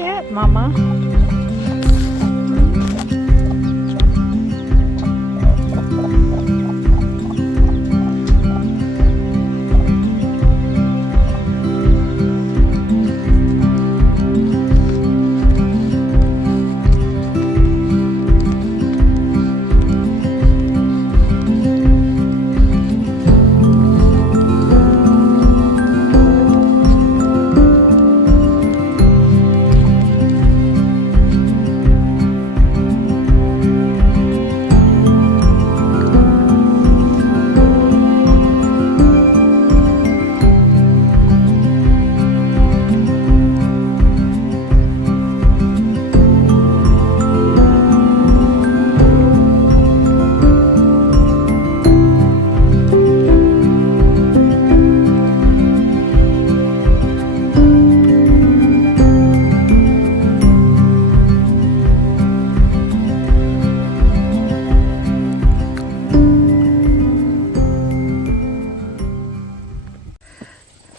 you at, Mama?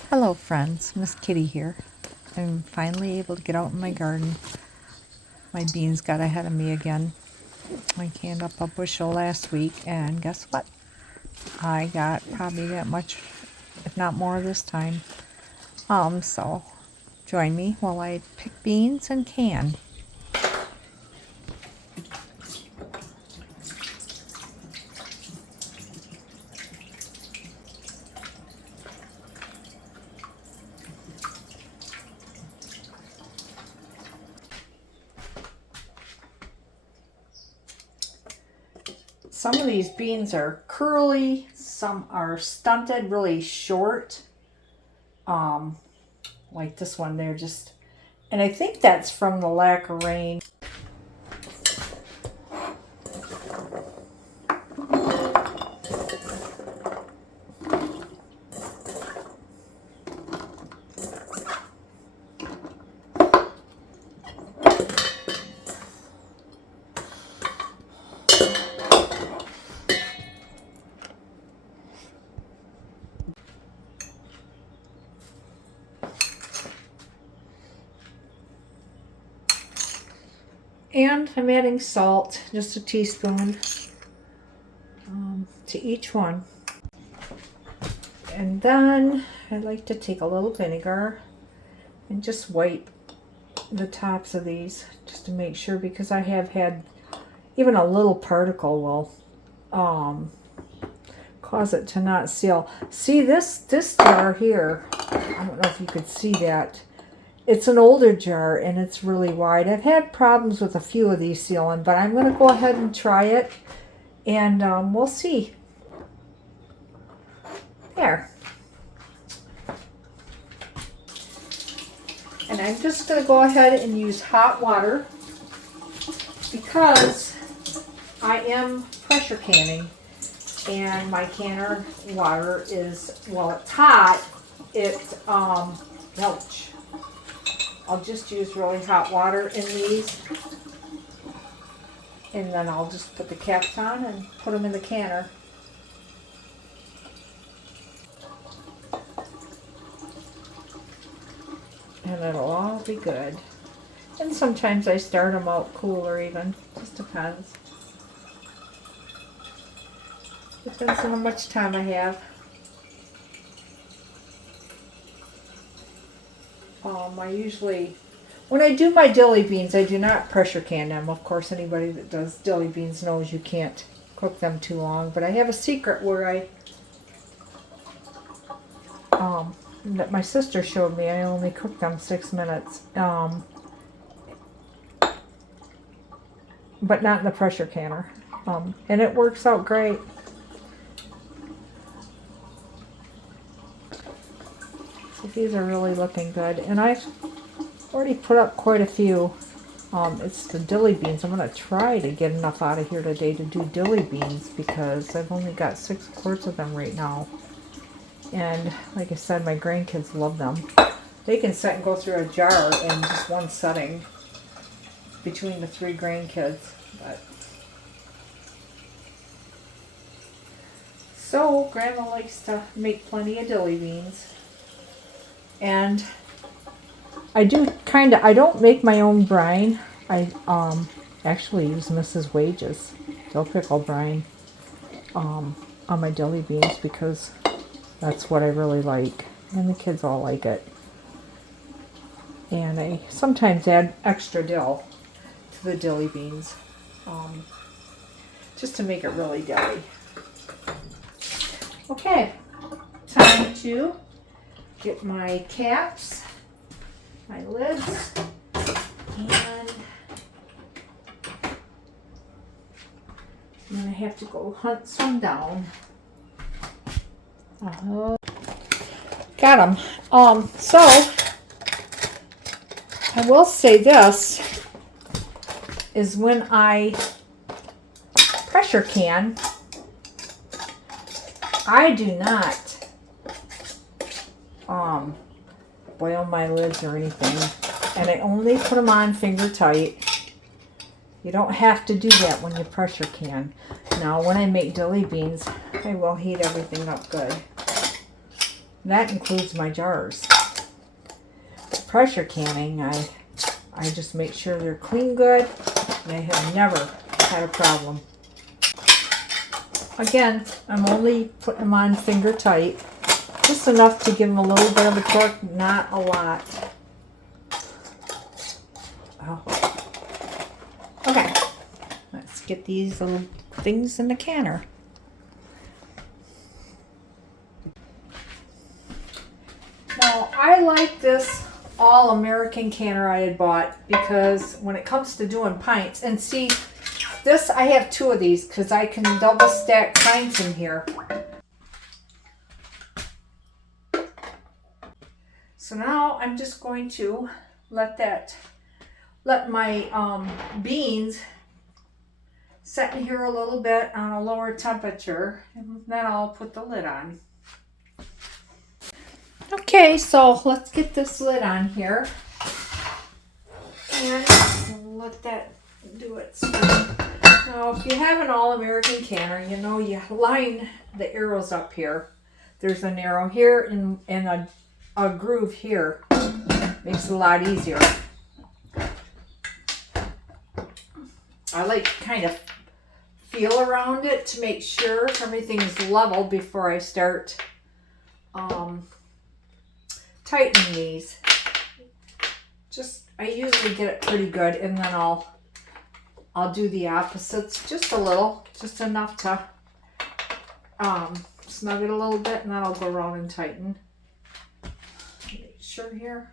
Hello friends, Miss Kitty here. I'm finally able to get out in my garden. My beans got ahead of me again. I canned up a bushel last week and guess what? I got probably that much, if not more this time. So join me while I pick beans and can. Some of these beans are curly, some are stunted, really short. Like this one, they're just, and I think that's from the lack of rain. And I'm adding salt, just a teaspoon to each one. And then I like to take a little vinegar and just wipe the tops of these just to make sure, because I have had even a little particle will cause it to not seal. See this jar here, I don't know if you could see that. It's an older jar and it's really wide. I've had problems with a few of these sealing, but I'm going to go ahead and try it and we'll see. There. And I'm just going to go ahead and use hot water because I am pressure canning and my canner water is, well, it's hot, ouch. I'll just use really hot water in these, and then I'll just put the caps on and put them in the canner. And it'll all be good. And sometimes I start them out cooler even, just depends. Depends on how much time I have. I usually, when I do my dilly beans, I do not pressure can them. Of course, anybody that does dilly beans knows you can't cook them too long. But I have a secret where that my sister showed me. I only cooked them 6 minutes. But not in the pressure canner. And it works out great. So these are really looking good. And I've already put up quite a few. It's the dilly beans. I'm going to try to get enough out of here today to do dilly beans because I've only got 6 quarts of them right now. And like I said, my grandkids love them. They can sit and go through a jar in just one setting between the 3 grandkids. But so Grandma likes to make plenty of dilly beans. And I don't make my own brine. I actually use Mrs. Wage's dill pickle brine on my dilly beans because that's what I really like, and the kids all like it. And I sometimes add extra dill to the dilly beans, just to make it really dilly. Okay, time to get my caps, my lids, and I'm gonna have to go hunt some down. Got them. So I will say this is when I pressure can, I do not boil my lids or anything, and I only put them on finger tight. You don't have to do that when you pressure can. Now when I make dilly beans, I will heat everything up good. That includes my jars. Pressure canning, I just make sure they're clean good, and I have never had a problem. Again, I'm only putting them on finger tight, just enough to give them a little bit of a torque, not a lot. Oh. Okay, let's get these little things in the canner. Now, I like this all American canner I had bought because when it comes to doing pints, and see, this, I have two of these because I can double stack pints in here. So now I'm just going to let my beans set in here a little bit on a lower temperature, and then I'll put the lid on. Okay, so let's get this lid on here and let that do its thing. Now, if you have an all-American canner, you know you line the arrows up here. There's an arrow here and a groove here. Makes it a lot easier. I like to kind of feel around it to make sure everything's level before I start tightening these. I usually get it pretty good, and then I'll do the opposites just a little, just enough to snug it a little bit, and then I'll go around and tighten. Make sure here,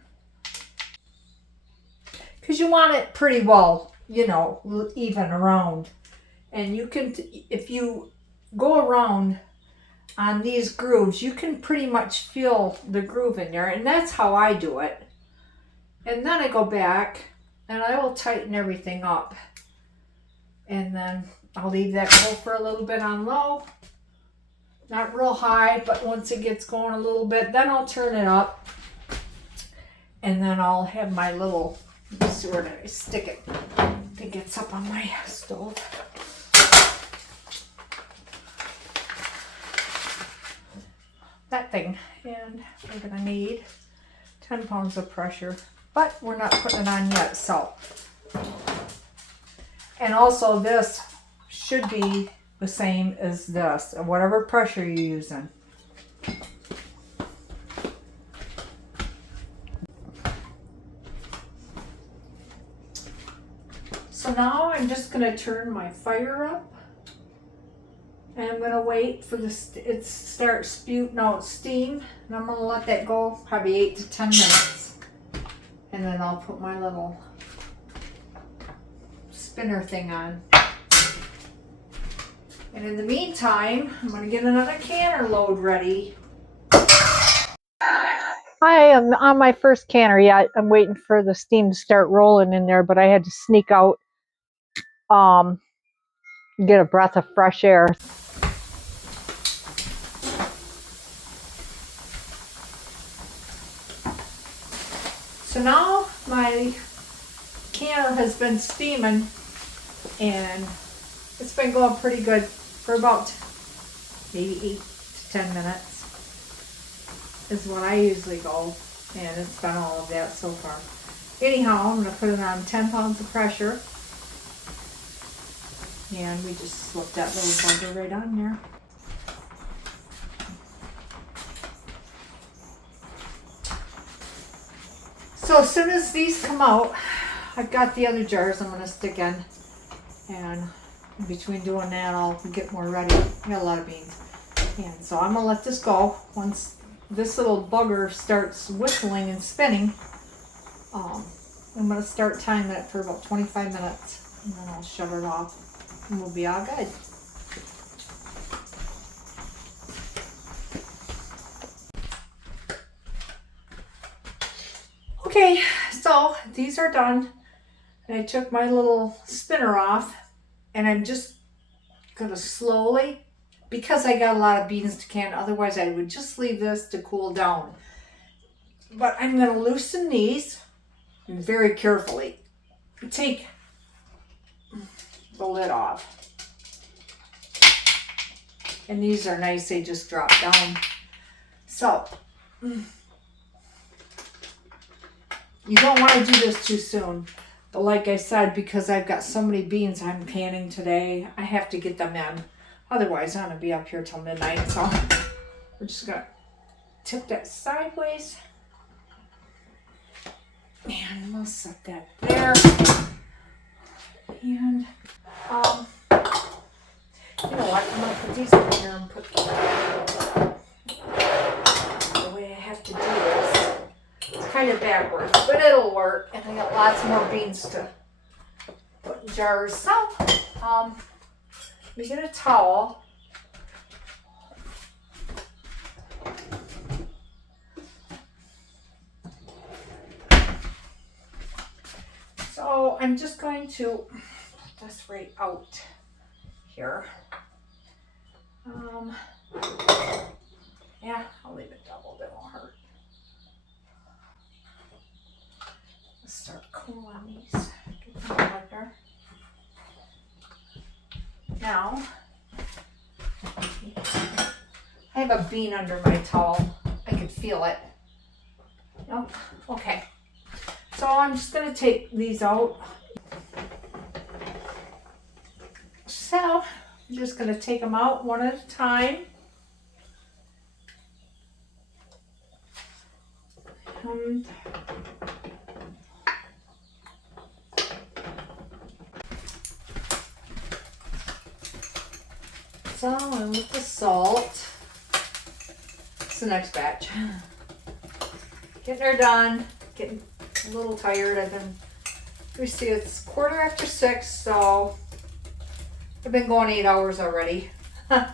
because you want it pretty well, even around. And you can, if you go around on these grooves, you can pretty much feel the groove in there, and that's how I do it. And then I go back and I will tighten everything up, and then I'll leave that go for a little bit on low, not real high, but once it gets going a little bit, then I'll turn it up, and then I'll have my little, let's see where did I stick it? I think it's up on my stove. That thing, and we're gonna need 10 pounds of pressure, but we're not putting it on yet. So, and also this should be the same as this, whatever pressure you're using. So now I'm just gonna turn my fire up. And I'm going to wait for it start spewing out steam, and I'm going to let that go probably 8 to 10 minutes. And then I'll put my little spinner thing on. And in the meantime, I'm going to get another canner load ready. I am on my first canner yet. I'm waiting for the steam to start rolling in there, but I had to sneak out, get a breath of fresh air. So now my canner has been steaming, and it's been going pretty good for about maybe 8 to 10 minutes is what I usually go. And it's done all of that so far. Anyhow, I'm going to put it on 10 pounds of pressure. And we just slip that little bugger right on there. So as soon as these come out, I've got the other jars I'm going to stick in. And in between doing that, I'll get more ready. I got a lot of beans. And so I'm going to let this go. Once this little bugger starts whistling and spinning, I'm going to start timing it for about 25 minutes. And then I'll shut it off. And we'll be all good. Okay, so these are done. And I took my little spinner off, and I'm just gonna slowly, because I got a lot of beans to can, otherwise I would just leave this to cool down. But I'm gonna loosen these and very carefully take the lid off. And these are nice, they just drop down. So, you don't want to do this too soon. But like I said, because I've got so many beans I'm canning today, I have to get them in. Otherwise, I'm going to be up here till midnight. So, we're just going to tip that sideways. And we'll set that there. And, you know what, I'm going to put these in here and put the way I have to do this. It's kind of backwards, but it'll work. And I got lots more beans to put in jars. So, let me get a towel. So, I'm just going to put this right out here. Yeah, I'll leave it doubled, it won't hurt. Let's start cooling these. Get them out there. Now, I have a bean under my towel. I can feel it. Nope. Okay. So I'm just going to take these out. So, I'm just going to take them out one at a time. So, and with the salt, it's the next batch. Getting her done, getting a little tired. Let me see, it's 6:15, so I've been going 8 hours already. And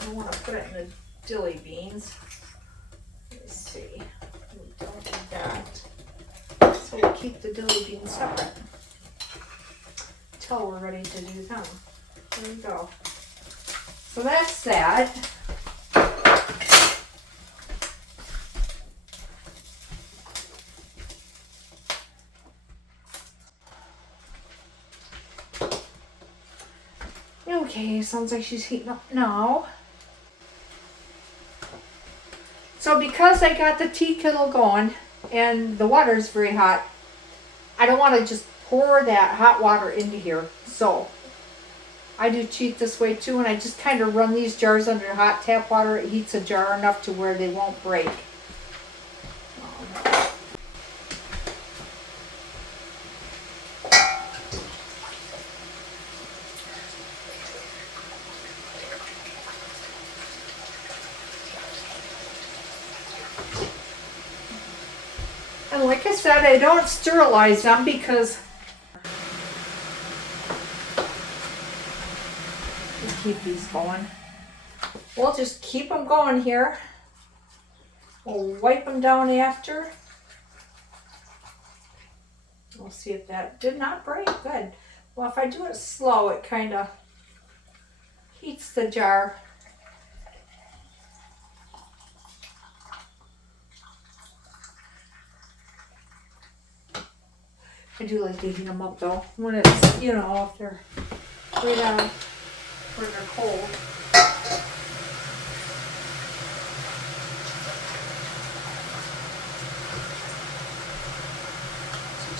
I want to put it in the dilly beans. Let me see. We don't need that. So we'll keep the dilly beans separate until we're ready to do them. There we go. So that's that. Okay, sounds like she's heating up now. So because I got the tea kettle going and the water is very hot, I don't want to just pour that hot water into here. So I do cheat this way too, and I just kind of run these jars under hot tap water. It heats a jar enough to where they won't break. And like I said, I don't sterilize them because we keep these going. We'll just keep them going here. We'll wipe them down after. We'll see if that did not break. Good. Well, if I do it slow, it kind of heats the jar. I do like to heat them up though, when it's, you know, if they're right on, when they're cold.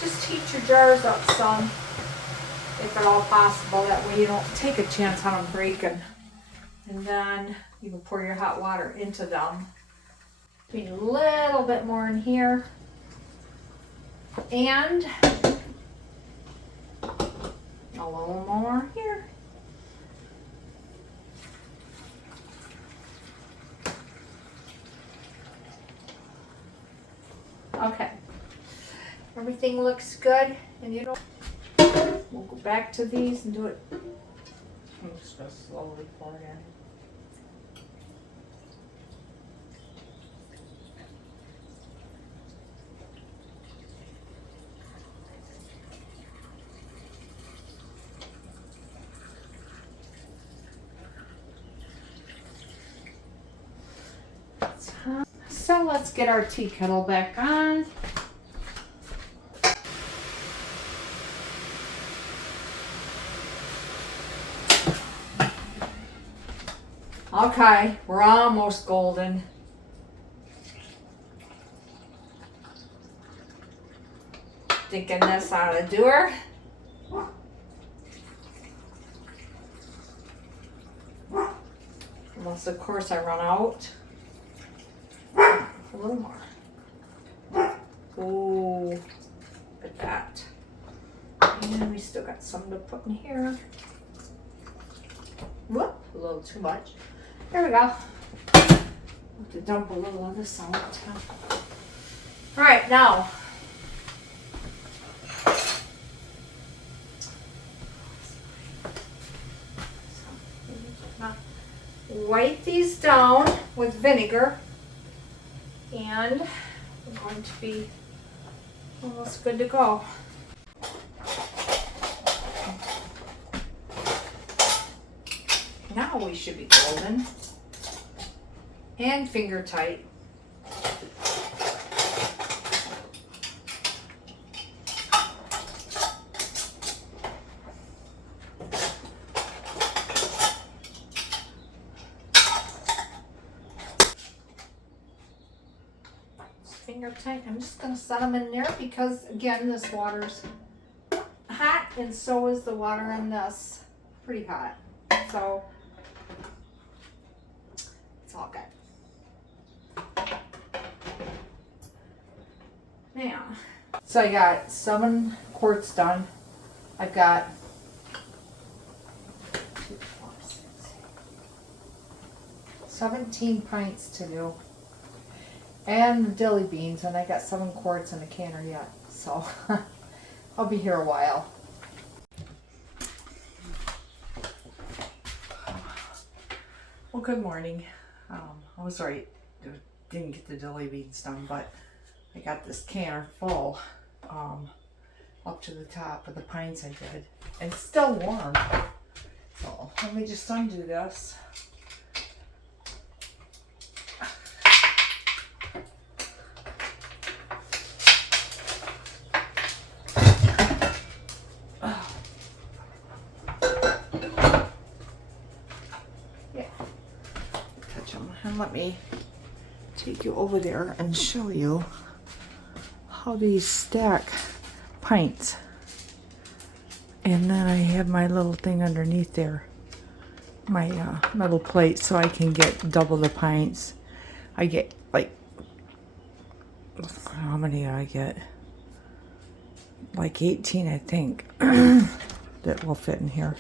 just heat your jars up some, if at all possible. That way you don't take a chance on them breaking. And then you can pour your hot water into them. Need a little bit more in here. And a little more here. Okay. Everything looks good, and you don't. We'll go back to these and do it. I'm just gonna slowly pour it in. So let's get our tea kettle back on. Okay, we're almost golden. Thinking this ought to do her. Unless, of course, I run out. A little more. Oh, look at that. And we still got some to put in here. Whoop, a little too much. There we go. Have to dump a little of this out. All right, now. Wipe these down with vinegar, and we're going to be almost good to go. Now we should be golden and finger tight. Finger tight. I'm just going to set them in there because, again, this water's hot, and so is the water in this. Pretty hot. So it's all good. Now, so I got 7 quarts done. I've got 17 pints to do. And the dilly beans, and I got 7 quarts in a canner yet, so I'll be here a while. Well, good morning. I was right, didn't get the dilly beans done, but I got this canner full up to the top of the pints I did, and it's still warm. So let me just undo this. And let me take you over there and show you how these stack pints. And then I have my little thing underneath there, my metal plate, so I can get double the pints. I get like, how many do I get? Like 18, I think, that will fit in here.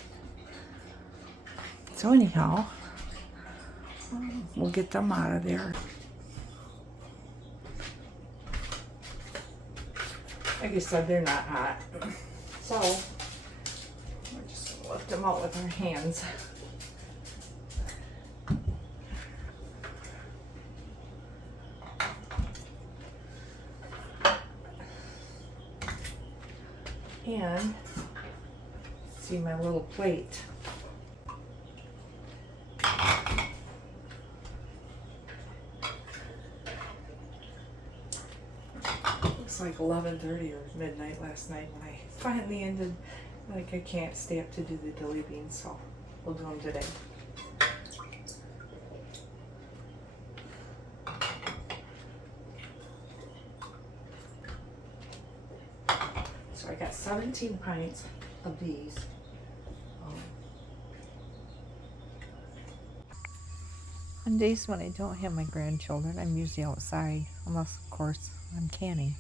So anyhow, we'll get them out of there. Like I said, they're not hot. So, we're just going to lift them out with our hands. And, see my little plate. Like 11:30 or midnight last night when I finally ended. Like, I can't stay up to do the dilly beans, so we'll do them today. I got 17 pints of these. On days when I don't have my grandchildren, I'm usually outside, unless, of course, I'm canning.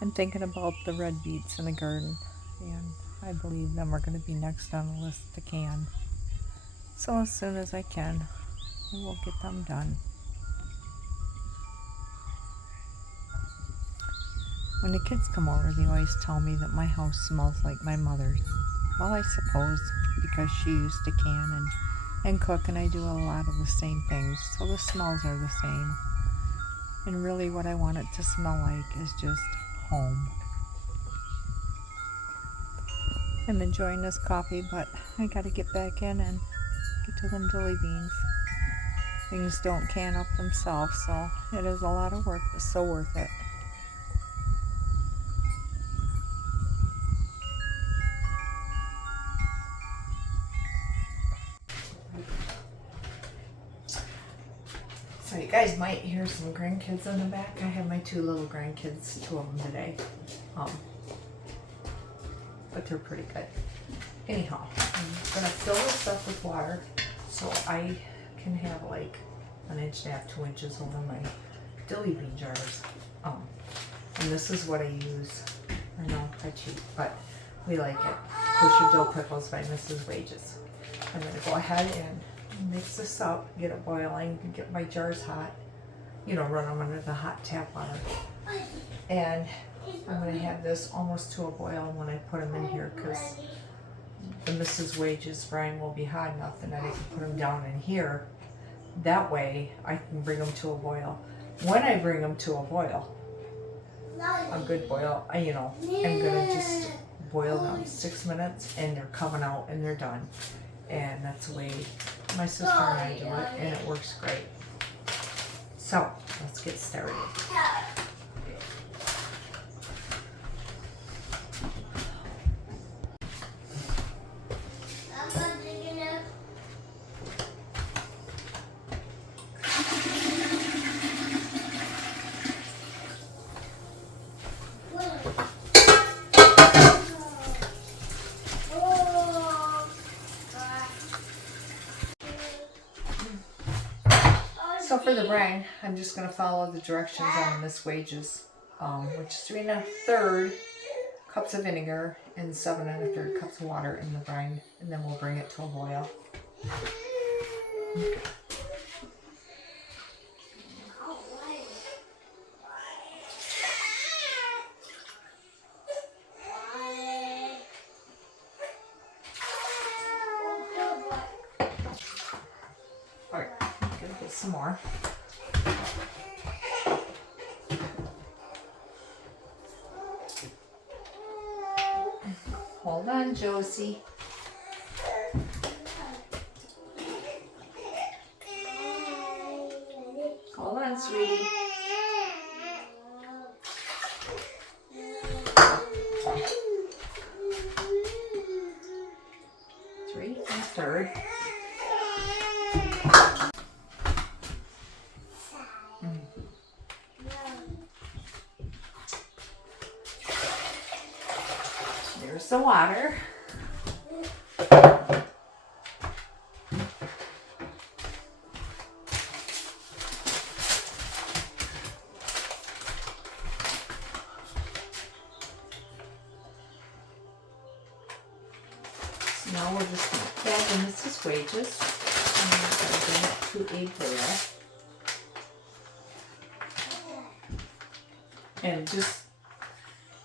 I'm thinking about the red beets in the garden, and I believe them are going to be next on the list to can. So as soon as I can, I will get them done. When the kids come over, they always tell me that my house smells like my mother's. Well, I suppose because she used to can and cook, and I do a lot of the same things, so the smells are the same. And really what I want it to smell like is just home. I'm enjoying this coffee, but I gotta get back in and get to them dilly beans. Things don't can up themselves, so it is a lot of work, but so worth it. So you guys might hear some grandkids in the back. I have my 2 little grandkids, 2 of them today. But they're pretty good. Anyhow, I'm gonna fill this up with water so I can have like 1.5 inches, 2 inches over my dilly bean jars. And this is what I use. I know I cheat, but we like it. Kosher dill pickles by Mrs. Wages. I'm gonna go ahead and mix this up, get it boiling, get my jars hot. You know, run them under the hot tap water. And I'm going to have this almost to a boil when I put them in here, because the Mrs. Wages brine will be hot enough that I can put them down in here. That way I can bring them to a boil. When I bring them to a boil, a good boil, I'm going to just boil them 6 minutes and they're coming out and they're done. And that's the way my sister and I do it, and it works great. So let's get started. So for the brine, I'm just going to follow the directions on Miss Wages, which is 3 1/3 cups of vinegar and 7 1/3 cups of water in the brine, and then we'll bring it to a boil. Alright, I'm going to get some more. Hold on, Josie. Hold on, sweetie. 3 1/3. There's the water. So now we're just going to add the Mrs. Wages. And we're going to bring it to a boil. And just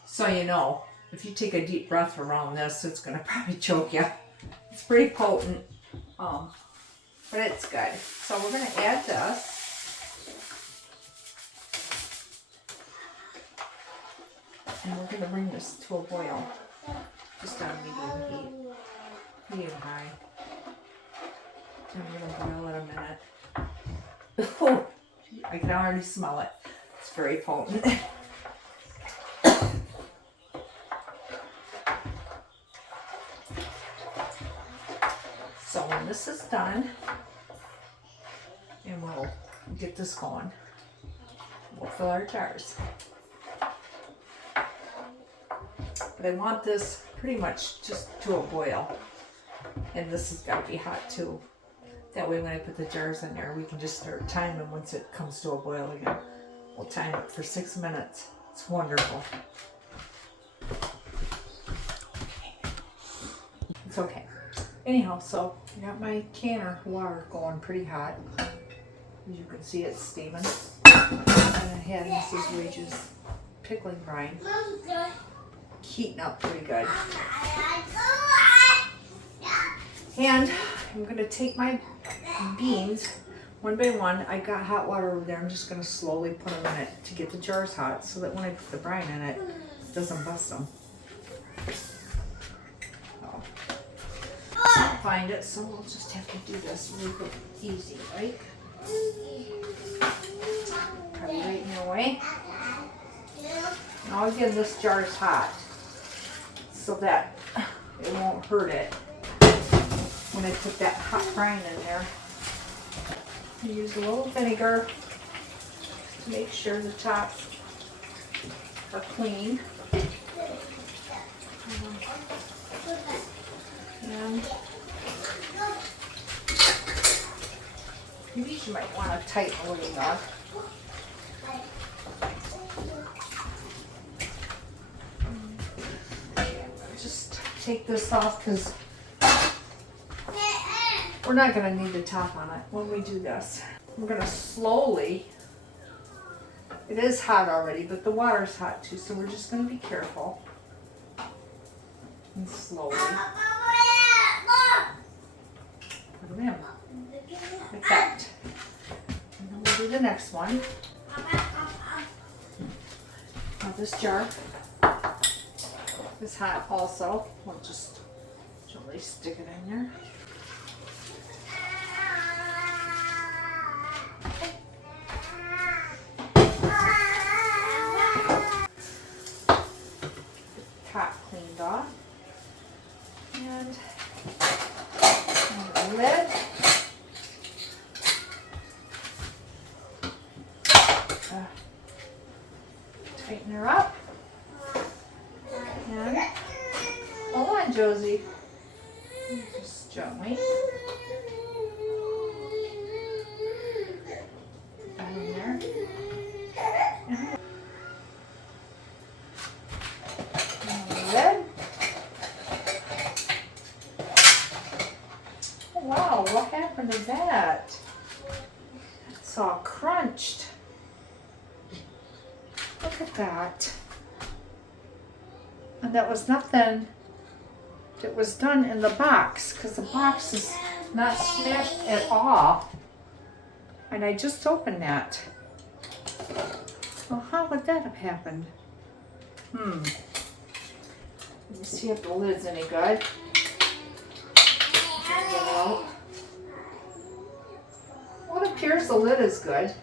so you know, if you take a deep breath around this, it's going to probably choke you. It's pretty potent, but it's good. So we're going to add this. And we're going to bring this to a boil, just on medium heat, medium high. And we're going to boil it a minute. Oh, I can already smell it. It's very potent. So when this is done, and we'll get this going. we'll fill our jars. But I want this pretty much just to a boil. And this has got to be hot too. That way when I put the jars in there, we can just start timing once it comes to a boil again. We'll time it for 6 minutes. It's wonderful. It's okay. Anyhow, so I got my canner water going pretty hot. As you can see, it's steaming. And I had Mrs. Wage's pickling brine heating up pretty good. And I'm going to take my beans one by one. I got hot water over there. I'm just going to slowly put them in it to get the jars hot so that when I put the brine in it, it doesn't bust them. So, I'll find it, so we'll just have to do this real easy, right? Probably right in your way. Now again, this jar is hot so that it won't hurt it when I put that hot brine in there. I use a little vinegar to make sure the tops are clean. And maybe you might want to tighten a little more. Just take this off because we're not going to need the top on it when we do this. We're going to slowly, it is hot already, but the water's hot too, so we're just going to be careful and slowly put them in like that. And then we'll do the next one. Now this jar is hot also. We'll just gently stick it in there. Top cleaned off. And the lid. Tighten her up. And hold on, Josie. Just gently. Put that in there. And the lid. Oh, wow, what happened to that? It's all crunched. Look at that. And that was nothing that was done in the box because the box is not smashed at all. And I just opened that. Well, how would that have happened? Let me see if the lid's any good. Get it out. Well, it appears the lid is good,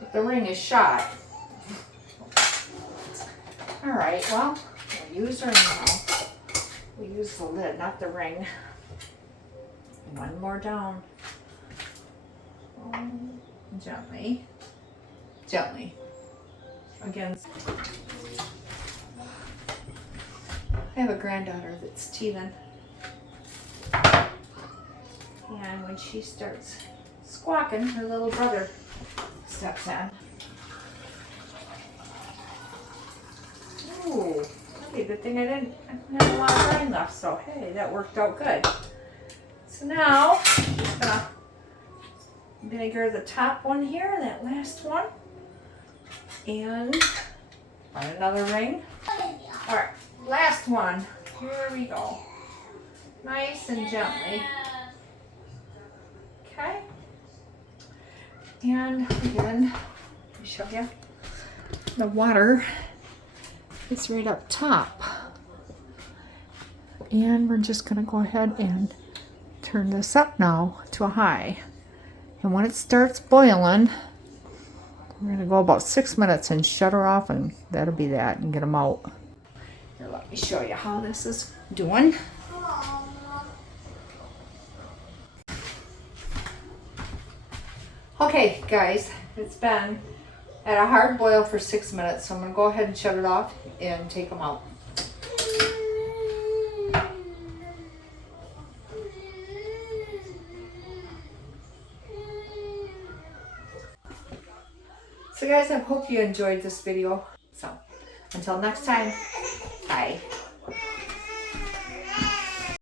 but the ring is shot. All right, well, we'll use her now. We'll use the lid, not the ring. One more down. Gently. Gently. Again. I have a granddaughter that's teething. And when she starts squawking, her little brother steps in. Ooh, okay, good thing I didn't have a lot of brine left, so hey, that worked out good. So now, I'm just gonna vinegar the top one here, that last one, and find another ring. All right, last one. Here we go. Nice and gently. Okay. And again, let me show you. The water is right up top. And we're just going to go ahead and turn this up now to a high. And when it starts boiling, we're going to go about 6 minutes and shut her off, and that'll be that, and get them out. Here, let me show you how this is doing. Okay, guys, it's been at a hard boil for 6 minutes. So I'm going to go ahead and shut it off and take them out. So guys, I hope you enjoyed this video. So until next time, bye.